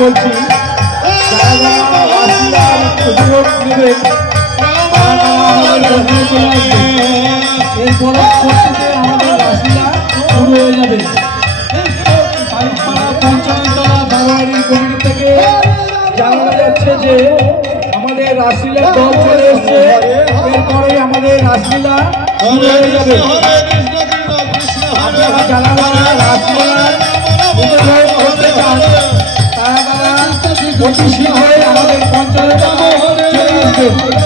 বলছি এই পরবর্তীতে আমাদের রাসলীলা শুরু হয়ে যাবে। পঞ্চায়েতলা বারোয়ারি কমিটি থেকে জানানো যাচ্ছে যে আমাদের রাসলীলার দল চলে এসছে, এরপরে আমাদের রাসলীলা শুরু হয়ে যাবে। আপনারা যারা রাসলীলার করতে চান তারা অতি শীঘ্রই আমাদের পঞ্চায়েত চলে আসবে।